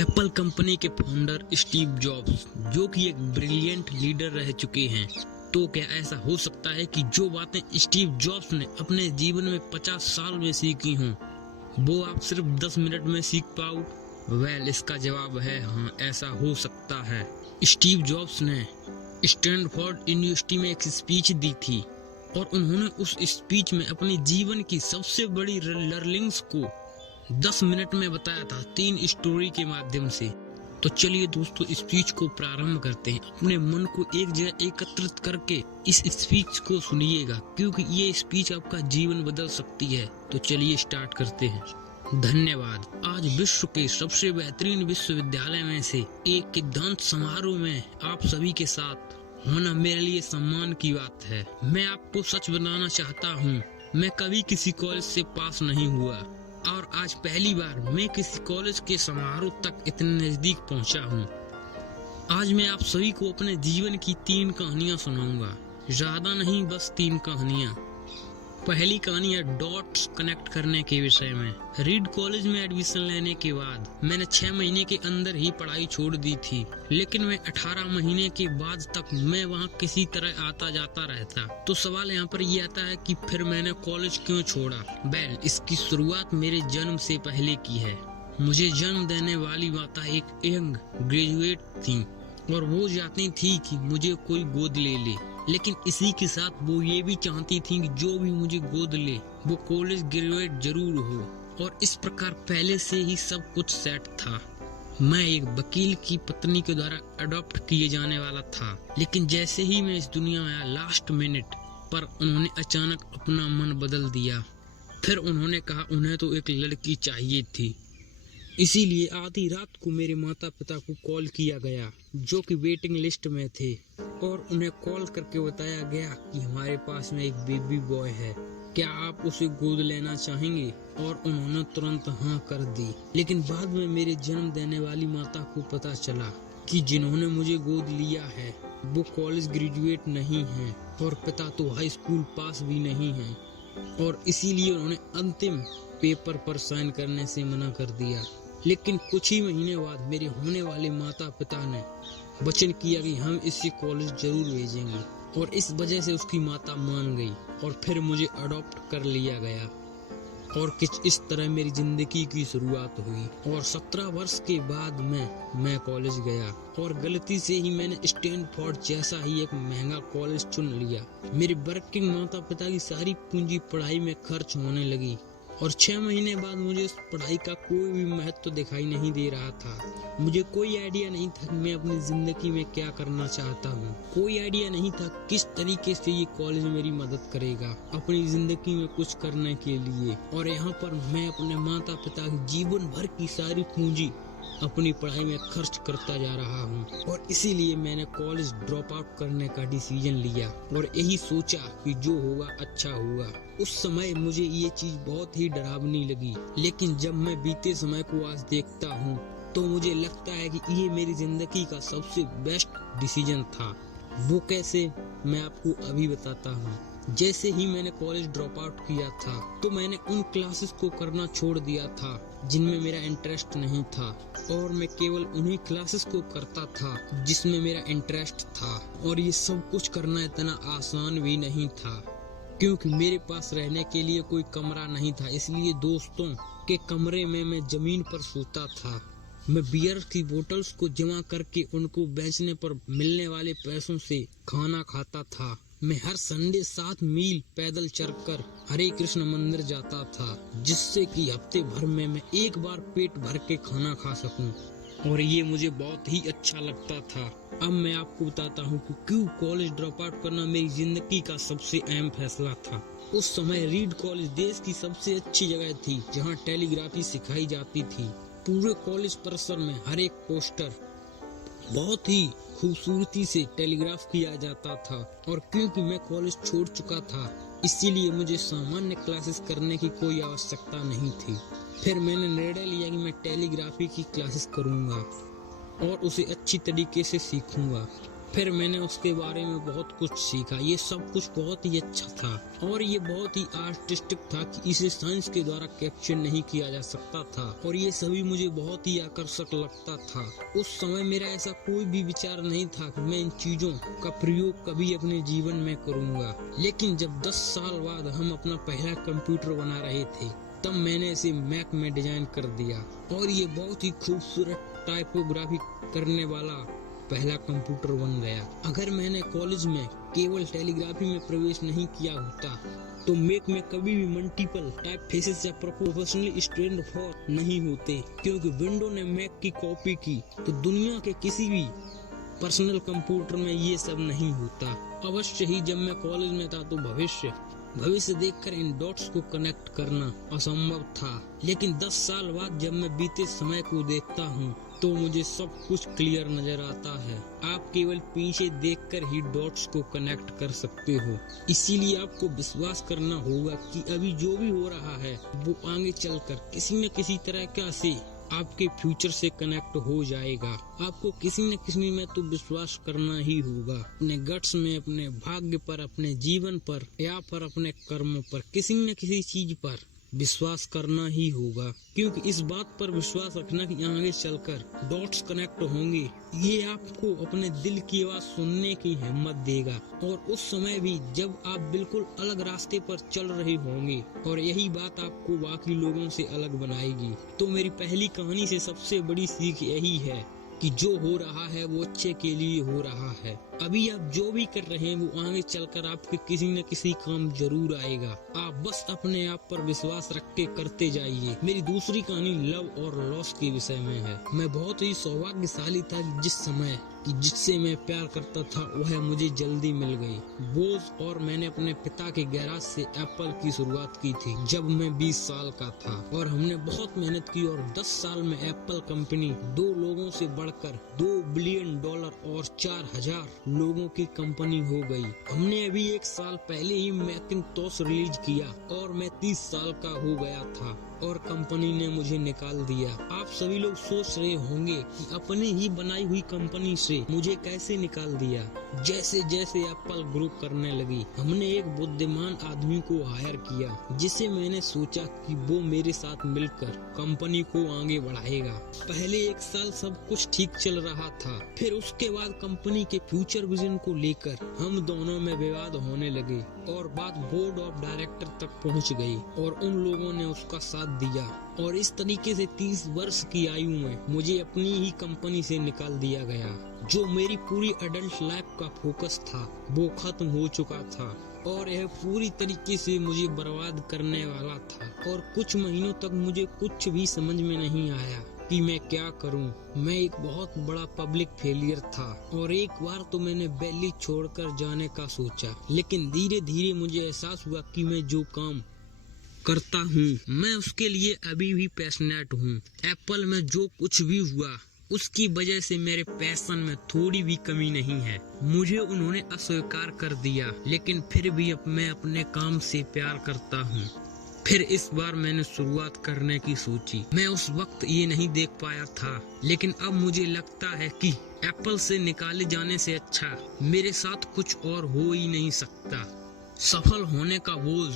Apple company के founder Steve jobs, जो कि एक ब्रिलियंट लीडर रह चुके हैं, तो क्या ऐसा हो सकता है कि जो बातें स्टीव जॉब्स ने अपने जीवन में 50 साल में सीखी हों, वो आप सिर्फ 10 मिनट में सीख पाओ? इसका जवाब है हाँ, ऐसा हो सकता है। स्टीव जॉब्स ने स्टैनफोर्ड यूनिवर्सिटी में एक स्पीच दी थी और उन्होंने उस स्पीच में अपने जीवन की सबसे बड़ी लर्निंग्स को 10 मिनट में बताया था, 3 स्टोरी के माध्यम से। तो चलिए दोस्तों, स्पीच को प्रारंभ करते हैं। अपने मन को एक जगह एकत्रित करके इस स्पीच को सुनिएगा, क्योंकि ये स्पीच आपका जीवन बदल सकती है। तो चलिए स्टार्ट करते हैं। धन्यवाद। आज विश्व के सबसे बेहतरीन विश्वविद्यालय में से एक के दंत समारोह में आप सभी के साथ होना मेरे लिए सम्मान की बात है। मैं आपको सच बताना चाहता हूँ, मैं कभी किसी कॉलेज से पास नहीं हुआ और आज पहली बार मैं किसी कॉलेज के समारोह तक इतने नजदीक पहुंचा हूं। आज मैं आप सभी को अपने जीवन की 3 कहानियां सुनाऊंगा, ज्यादा नहीं, बस 3 कहानियां। पहली कहानी है डॉट्स कनेक्ट करने के विषय में। रीड कॉलेज में एडमिशन लेने के बाद मैंने 6 महीने के अंदर ही पढ़ाई छोड़ दी थी, लेकिन मैं 18 महीने के बाद तक मैं वहां किसी तरह आता जाता रहता। तो सवाल यहाँ पर ये आता है कि फिर मैंने कॉलेज क्यों छोड़ा? इसकी शुरुआत मेरे जन्म से पहले की है। मुझे जन्म देने वाली माता एक यंग ग्रेजुएट थी और वो चाहती थी कि मुझे कोई गोद ले ले, लेकिन इसी के साथ वो ये भी चाहती थी कि जो भी मुझे गोद ले वो कॉलेज ग्रेजुएट जरूर हो। और इस प्रकार पहले से ही सब कुछ सेट था। मैं एक वकील की पत्नी के द्वारा अडॉप्ट किए जाने वाला था, लेकिन जैसे ही मैं इस दुनिया में आया, लास्ट मिनट पर उन्होंने अचानक अपना मन बदल दिया। फिर उन्होंने कहा उन्हें तो एक लड़की चाहिए थी। इसीलिए आधी रात को मेरे माता पिता को कॉल किया गया, जो कि वेटिंग लिस्ट में थे, और उन्हें कॉल करके बताया गया कि हमारे पास में एक बेबी बॉय है, क्या आप उसे गोद लेना चाहेंगे? और उन्होंने तुरंत हाँ कर दी। लेकिन बाद में मेरे जन्म देने वाली माता को पता चला कि जिन्होंने मुझे गोद लिया है वो कॉलेज ग्रेजुएट नहीं है और पिता तो हाई स्कूल पास भी नहीं है, और इसीलिए उन्होंने अंतिम पेपर पर साइन करने से मना कर दिया। लेकिन कुछ ही महीने बाद मेरे होने वाले माता पिता ने वचन किया कि हम इसे कॉलेज जरूर भेजेंगे, और इस वजह से उसकी माता मान गई और फिर मुझे अडॉप्ट कर लिया गया। और कुछ इस तरह मेरी जिंदगी की शुरुआत हुई। और 17 वर्ष के बाद मैं कॉलेज गया, और गलती से ही मैंने स्टैनफोर्ड जैसा ही एक महंगा कॉलेज चुन लिया। मेरे वर्किंग माता पिता की सारी पूंजी पढ़ाई में खर्च होने लगी, और 6 महीने बाद मुझे उस पढ़ाई का कोई भी महत्व दिखाई नहीं दे रहा था। मुझे कोई आइडिया नहीं था कि मैं अपनी जिंदगी में क्या करना चाहता हूँ। कोई आइडिया नहीं था किस तरीके से ये कॉलेज मेरी मदद करेगा अपनी जिंदगी में कुछ करने के लिए। और यहाँ पर मैं अपने माता पिता की जीवन भर की सारी पूंजी अपनी पढ़ाई में खर्च करता जा रहा हूँ, और इसीलिए मैंने कॉलेज ड्रॉप आउट करने का डिसीजन लिया और यही सोचा कि जो होगा अच्छा होगा। उस समय मुझे ये चीज बहुत ही डरावनी लगी, लेकिन जब मैं बीते समय को आज देखता हूँ तो मुझे लगता है कि ये मेरी जिंदगी का सबसे बेस्ट डिसीजन था। वो कैसे, मैं आपको अभी बताता हूँ। जैसे ही मैंने कॉलेज ड्रॉप आउट किया था तो मैंने उन क्लासेस को करना छोड़ दिया था जिनमें मेरा इंटरेस्ट नहीं था, और मैं केवल उन्हीं क्लासेस को करता था जिसमें मेरा इंटरेस्ट था। और ये सब कुछ करना इतना आसान भी नहीं था, क्योंकि मेरे पास रहने के लिए कोई कमरा नहीं था। इसलिए दोस्तों के कमरे में मैं जमीन पर सोता था। मैं बियर की बोतल्स को जमा करके उनको बेचने पर मिलने वाले पैसों से खाना खाता था। मैं हर संडे 7 मील पैदल चलकर हरे कृष्ण मंदिर जाता था, जिससे कि हफ्ते भर में मैं एक बार पेट भर के खाना खा सकूं, और ये मुझे बहुत ही अच्छा लगता था। अब मैं आपको बताता हूँ कि क्यों कॉलेज ड्रॉप आउट करना मेरी जिंदगी का सबसे अहम फैसला था। उस समय रीड कॉलेज देश की सबसे अच्छी जगह थी जहाँ टेलीग्राफी सिखाई जाती थी। पूरे कॉलेज परिसर में हर एक पोस्टर बहुत ही खूबसूरती से टेलीग्राफ किया जाता था, और क्योंकि मैं कॉलेज छोड़ चुका था इसीलिए मुझे सामान्य क्लासेस करने की कोई आवश्यकता नहीं थी। फिर मैंने निर्णय लिया कि मैं टेलीग्राफी की क्लासेस करूंगा और उसे अच्छी तरीके से सीखूंगा। फिर मैंने उसके बारे में बहुत कुछ सीखा। ये सब कुछ बहुत ही अच्छा था और ये बहुत ही आर्टिस्टिक था कि इसे साइंस के द्वारा कैप्चर नहीं किया जा सकता था और ये सभी मुझे बहुत ही आकर्षक लगता था। उस समय मेरा ऐसा कोई भी विचार नहीं था कि मैं इन चीजों का प्रयोग कभी अपने जीवन में करूंगा। लेकिन जब 10 साल बाद हम अपना पहला कंप्यूटर बना रहे थे, तब मैंने इसे मैक में डिजाइन कर दिया और ये बहुत ही खूबसूरत टाइपोग्राफी करने वाला पहला कंप्यूटर बन गया। अगर मैंने कॉलेज में केवल टेलीग्राफी में प्रवेश नहीं किया होता तो मैक में कभी भी मल्टीपल टाइप फेसेस या प्रोफेशनली स्ट्रेंड फॉर नहीं होते, क्योंकि विंडो ने मैक की कॉपी की तो दुनिया के किसी भी पर्सनल कंप्यूटर में ये सब नहीं होता। अवश्य ही जब मैं कॉलेज में था तो भविष्य देखकर इन डॉट्स को कनेक्ट करना असंभव था, लेकिन 10 साल बाद जब मैं बीते समय को देखता हूँ तो मुझे सब कुछ क्लियर नजर आता है। आप केवल पीछे देखकर ही डॉट्स को कनेक्ट कर सकते हो। इसीलिए आपको विश्वास करना होगा कि अभी जो भी हो रहा है वो आगे चलकर किसी न किसी तरह से आपके फ्यूचर से कनेक्ट हो जाएगा। आपको किसी न किसी में तो विश्वास करना ही होगा, अपने गट्स में, अपने भाग्य पर, अपने जीवन पर या पर अपने कर्मों पर, किसी न किसी चीज पर विश्वास करना ही होगा, क्योंकि इस बात पर विश्वास रखना कि आगे चलकर डॉट्स कनेक्ट होंगे, ये आपको अपने दिल की आवाज सुनने की हिम्मत देगा। और उस समय भी जब आप बिल्कुल अलग रास्ते पर चल रहे होंगे, और यही बात आपको बाकी लोगों से अलग बनाएगी। तो मेरी पहली कहानी से सबसे बड़ी सीख यही है कि जो हो रहा है वो अच्छे के लिए हो रहा है। अभी आप जो भी कर रहे हैं वो आगे चलकर आपके किसी न किसी काम जरूर आएगा। आप बस अपने आप पर विश्वास रख के करते जाइए। मेरी दूसरी कहानी लव और लॉस के विषय में है। मैं बहुत ही सौभाग्यशाली था कि जिससे मैं प्यार करता था वह मुझे जल्दी मिल गई। बोस और मैंने अपने पिता के गैराज से एप्पल की शुरुआत की थी जब मैं 20 साल का था, और हमने बहुत मेहनत की और 10 साल में एप्पल कंपनी 2 लोगों से बढ़कर $2 बिलियन और 4000 लोगों की कंपनी हो गई। हमने अभी 1 साल पहले ही मैकिंटॉश रिलीज किया और मैं 30 साल का हो गया था और कंपनी ने मुझे निकाल दिया। आप सभी लोग सोच रहे होंगे कि अपनी ही बनाई हुई कंपनी से मुझे कैसे निकाल दिया। जैसे जैसे एप्पल ग्रो करने लगी, हमने एक बुद्धिमान आदमी को हायर किया जिसे मैंने सोचा कि वो मेरे साथ मिलकर कंपनी को आगे बढ़ाएगा। पहले 1 साल सब कुछ ठीक चल रहा था, फिर उसके बाद कंपनी के फ्यूचर विजन को लेकर हम दोनों में विवाद होने लगे और बात बोर्ड ऑफ डायरेक्टर तक पहुंच गई और उन लोगों ने उसका साथ दिया, और इस तरीके से 30 वर्ष की आयु में मुझे अपनी ही कंपनी से निकाल दिया गया। जो मेरी पूरी एडल्ट लाइफ का फोकस था वो खत्म हो चुका था और यह पूरी तरीके से मुझे बर्बाद करने वाला था। और कुछ महीनों तक मुझे कुछ भी समझ में नहीं आया कि मैं क्या करूं। मैं एक बहुत बड़ा पब्लिक फेलियर था और एक बार तो मैंने बैली छोड़कर जाने का सोचा, लेकिन धीरे धीरे मुझे एहसास हुआ कि मैं जो काम करता हूँ मैं उसके लिए अभी भी पैशनेट हूँ। एप्पल में जो कुछ भी हुआ उसकी वजह से मेरे पैशन में थोड़ी भी कमी नहीं है। मुझे उन्होंने अस्वीकार कर दिया, लेकिन फिर भी अब मैं अपने काम से प्यार करता हूँ। फिर इस बार मैंने शुरुआत करने की सोची। मैं उस वक्त ये नहीं देख पाया था, लेकिन अब मुझे लगता है कि एप्पल से निकाले जाने से अच्छा मेरे साथ कुछ और हो ही नहीं सकता। सफल होने का बोझ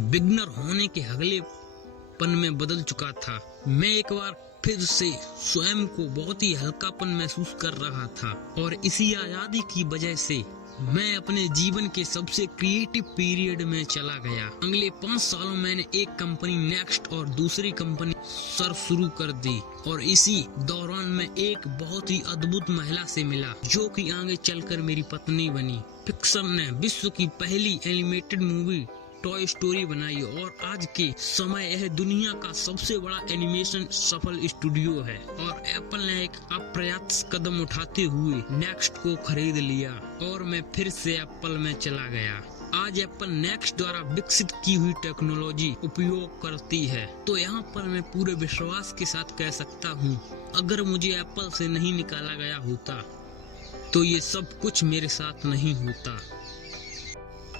बिगनर होने के हगलेपन में बदल चुका था। मैं एक बार फिर से स्वयं को बहुत ही हल्कापन महसूस कर रहा था और इसी आजादी की वजह से मैं अपने जीवन के सबसे क्रिएटिव पीरियड में चला गया। अगले 5 सालों मैंने एक कंपनी नेक्स्ट और दूसरी कंपनी सर्व शुरू कर दी, और इसी दौरान मैं एक बहुत ही अद्भुत महिला से मिला जो कि आगे चलकर मेरी पत्नी बनी। पिक्सर ने विश्व की पहली एनिमेटेड मूवी टॉय स्टोरी बनाई और आज के समय यह दुनिया का सबसे बड़ा एनिमेशन सफल स्टूडियो है। और एप्पल ने एक अप्रयास कदम उठाते हुए नेक्स्ट को खरीद लिया और मैं फिर से एप्पल में चला गया। आज एप्पल नेक्स्ट द्वारा विकसित की हुई टेक्नोलॉजी उपयोग करती है। तो यहाँ पर मैं पूरे विश्वास के साथ कह सकता हूँ, अगर मुझे एप्पल से नहीं निकाला गया होता तो ये सब कुछ मेरे साथ नहीं होता।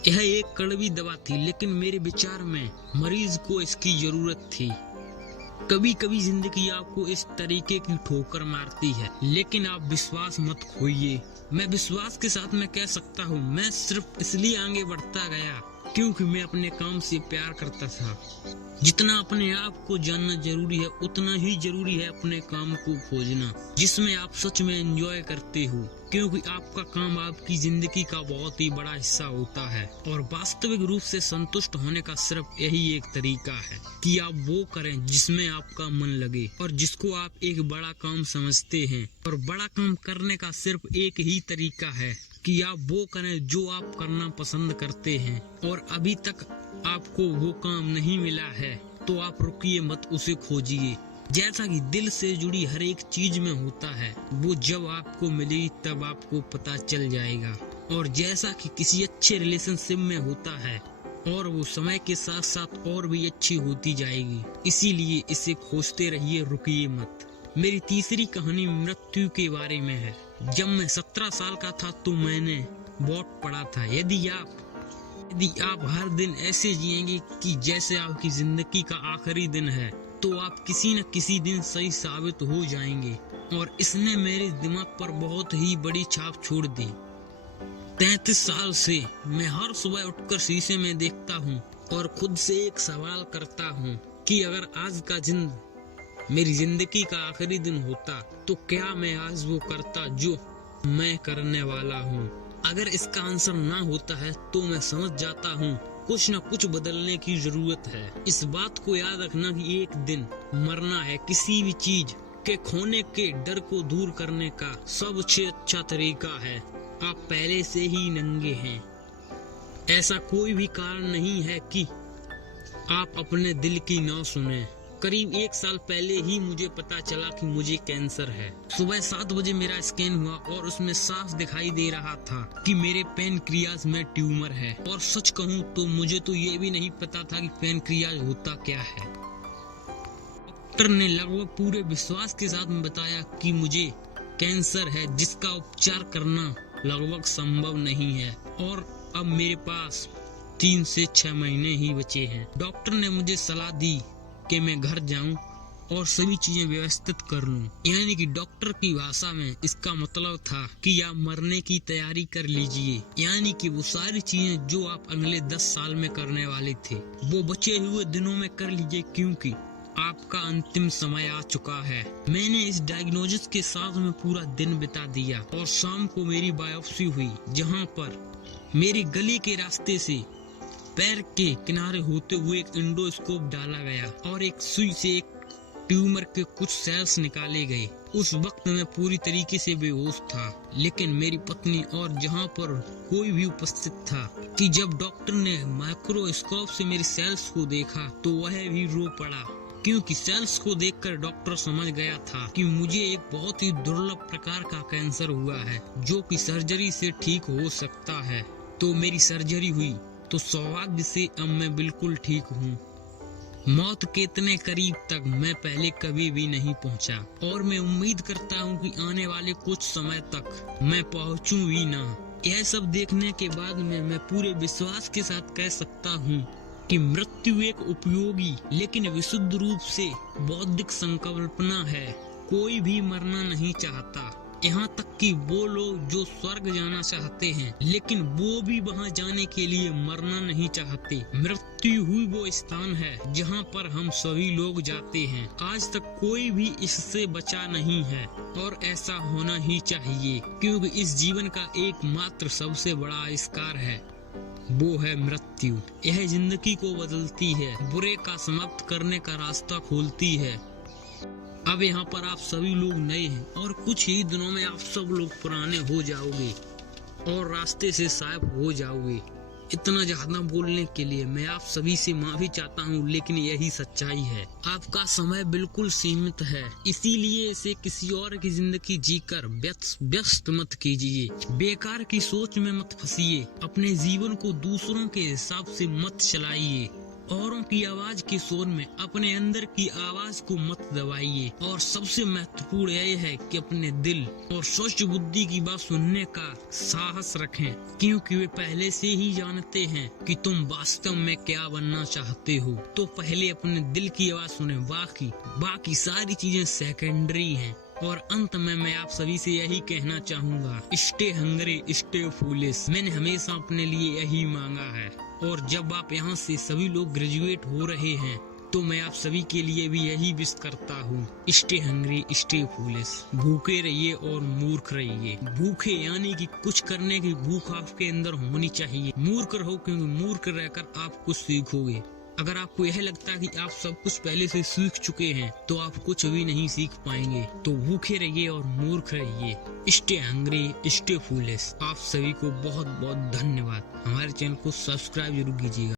यह एक कड़वी दवा थी, लेकिन मेरे विचार में मरीज को इसकी जरूरत थी। कभी कभी जिंदगी आपको इस तरीके की ठोकर मारती है, लेकिन आप विश्वास मत खोइए। मैं विश्वास के साथ मैं कह सकता हूँ, मैं सिर्फ इसलिए आगे बढ़ता गया क्योंकि मैं अपने काम से प्यार करता था। जितना अपने आप को जानना जरूरी है, उतना ही जरूरी है अपने काम को खोजना जिसमें आप सच में एंजॉय करते हो, क्योंकि आपका काम आपकी जिंदगी का बहुत ही बड़ा हिस्सा होता है। और वास्तविक रूप से संतुष्ट होने का सिर्फ यही एक तरीका है कि आप वो करें जिसमें आपका मन लगे और जिसको आप एक बड़ा काम समझते हैं। और बड़ा काम करने का सिर्फ एक ही तरीका है कि आप वो करें जो आप करना पसंद करते हैं। और अभी तक आपको वो काम नहीं मिला है तो आप रुकिए मत, उसे खोजिए। जैसा कि दिल से जुड़ी हर एक चीज में होता है, वो जब आपको मिलेगी तब आपको पता चल जाएगा। और जैसा कि किसी अच्छे रिलेशनशिप में होता है, और वो समय के साथ साथ और भी अच्छी होती जाएगी। इसीलिए इसे खोजते रहिए, रुकिए मत। मेरी तीसरी कहानी मृत्यु के बारे में है। जब मैं 17 साल का था तो मैंने बहुत पढ़ा था, यदि आप हर दिन ऐसे जिएंगे कि जैसे आपकी जिंदगी का आखिरी दिन है, तो आप किसी न किसी दिन सही साबित हो जाएंगे। और इसने मेरे दिमाग पर बहुत ही बड़ी छाप छोड़ दी। 33 साल से मैं हर सुबह उठकर शीशे में देखता हूँ और खुद से एक सवाल करता हूँ कि अगर आज का दिन मेरी जिंदगी का आखिरी दिन होता तो क्या मैं आज वो करता जो मैं करने वाला हूँ। अगर इसका आंसर ना होता है तो मैं समझ जाता हूँ कुछ न कुछ बदलने की जरूरत है। इस बात को याद रखना कि एक दिन मरना है। किसी भी चीज के खोने के डर को दूर करने का सबसे अच्छा तरीका है आप पहले से ही नंगे हैं। ऐसा कोई भी कारण नहीं है कि आप अपने दिल की ना सुने। करीब 1 साल पहले ही मुझे पता चला कि मुझे कैंसर है। सुबह 7 बजे मेरा स्कैन हुआ और उसमें साफ दिखाई दे रहा था कि मेरे पैनक्रियाज में ट्यूमर है। और सच कहूँ तो मुझे तो ये भी नहीं पता था कि पैनक्रियाज होता क्या है। डॉक्टर ने लगभग पूरे विश्वास के साथ में बताया कि मुझे कैंसर है, जिसका उपचार करना लगभग संभव नहीं है और अब मेरे पास 3 से 6 महीने ही बचे हैं। डॉक्टर ने मुझे सलाह दी कि मैं घर जाऊं और सभी चीजें व्यवस्थित कर लूं। यानी कि डॉक्टर की भाषा में इसका मतलब था कि आप मरने की तैयारी कर लीजिए। यानी कि वो सारी चीजें जो आप अगले 10 साल में करने वाले थे वो बचे हुए दिनों में कर लीजिए, क्योंकि आपका अंतिम समय आ चुका है। मैंने इस डायग्नोसिस के साथ में पूरा दिन बिता दिया और शाम को मेरी बायोप्सी हुई, जहाँ पर मेरी गले के रास्ते से पैर के किनारे होते हुए एक एंडोस्कोप डाला गया और एक सुई से एक ट्यूमर के कुछ सेल्स निकाले गए। उस वक्त मैं पूरी तरीके से बेहोश था, लेकिन मेरी पत्नी और जहां पर कोई भी उपस्थित था कि जब डॉक्टर ने माइक्रोस्कोप से मेरी सेल्स को देखा तो वह भी रो पड़ा, क्योंकि सेल्स को देखकर डॉक्टर समझ गया था कि मुझे एक बहुत ही दुर्लभ प्रकार का कैंसर हुआ है जो कि सर्जरी से ठीक हो सकता है। तो मेरी सर्जरी हुई तो सौभाग्य से अब मैं बिल्कुल ठीक हूँ। मौत के इतने करीब तक मैं पहले कभी भी नहीं पहुँचा और मैं उम्मीद करता हूँ कि आने वाले कुछ समय तक मैं पहुँचूं ही ना। यह सब देखने के बाद में मैं पूरे विश्वास के साथ कह सकता हूँ कि मृत्यु एक उपयोगी लेकिन विशुद्ध रूप से बौद्धिक संकल्पना है। कोई भी मरना नहीं चाहता, यहाँ तक कि वो लोग जो स्वर्ग जाना चाहते हैं, लेकिन वो भी वहाँ जाने के लिए मरना नहीं चाहते। मृत्यु ही वो स्थान है जहाँ पर हम सभी लोग जाते हैं। आज तक कोई भी इससे बचा नहीं है और ऐसा होना ही चाहिए, क्योंकि इस जीवन का एकमात्र सबसे बड़ा आविष्कार है, वो है मृत्यु। यह जिंदगी को बदलती है, बुरे का समाप्त करने का रास्ता खोलती है। अब यहाँ पर आप सभी लोग नए हैं और कुछ ही दिनों में आप सब लोग पुराने हो जाओगे और रास्ते से साफ हो जाओगे। इतना ज्यादा बोलने के लिए मैं आप सभी से माफी चाहता हूँ, लेकिन यही सच्चाई है। आपका समय बिल्कुल सीमित है, इसीलिए इसे किसी और की जिंदगी जीकर व्यस्त मत कीजिए। बेकार की सोच में मत फंसिए, अपने जीवन को दूसरों के हिसाब से मत चलाइए औरों की आवाज के शोर में अपने अंदर की आवाज को मत दबाइए। और सबसे महत्वपूर्ण यह है कि अपने दिल और सोच बुद्धि की बात सुनने का साहस रखें, क्योंकि वे पहले से ही जानते हैं कि तुम वास्तव में क्या बनना चाहते हो। तो पहले अपने दिल की आवाज सुने, बाकी सारी चीजें सेकेंडरी हैं। और अंत में मैं आप सभी से यही कहना चाहूँगा, स्टे हंग्री स्टे फूलिश। मैंने हमेशा अपने लिए यही मांगा है। और जब आप यहाँ से सभी लोग ग्रेजुएट हो रहे हैं तो मैं आप सभी के लिए भी यही विश करता हूँ, स्टे हंग्री स्टे फूलिश। भूखे रहिए और मूर्ख रहिए। भूखे यानी कि कुछ करने की भूख आपके अंदर होनी चाहिए। मूर्ख रहो, क्योंकि मूर्ख रहकर आप कुछ सीखोगे। अगर आपको यह लगता है कि आप सब कुछ पहले से सीख चुके हैं तो आप कुछ भी नहीं सीख पाएंगे। तो भूखे रहिए और मूर्ख रहिए। Stay hungry stay foolish. आप सभी को बहुत बहुत धन्यवाद। हमारे चैनल को सब्सक्राइब जरूर कीजिएगा।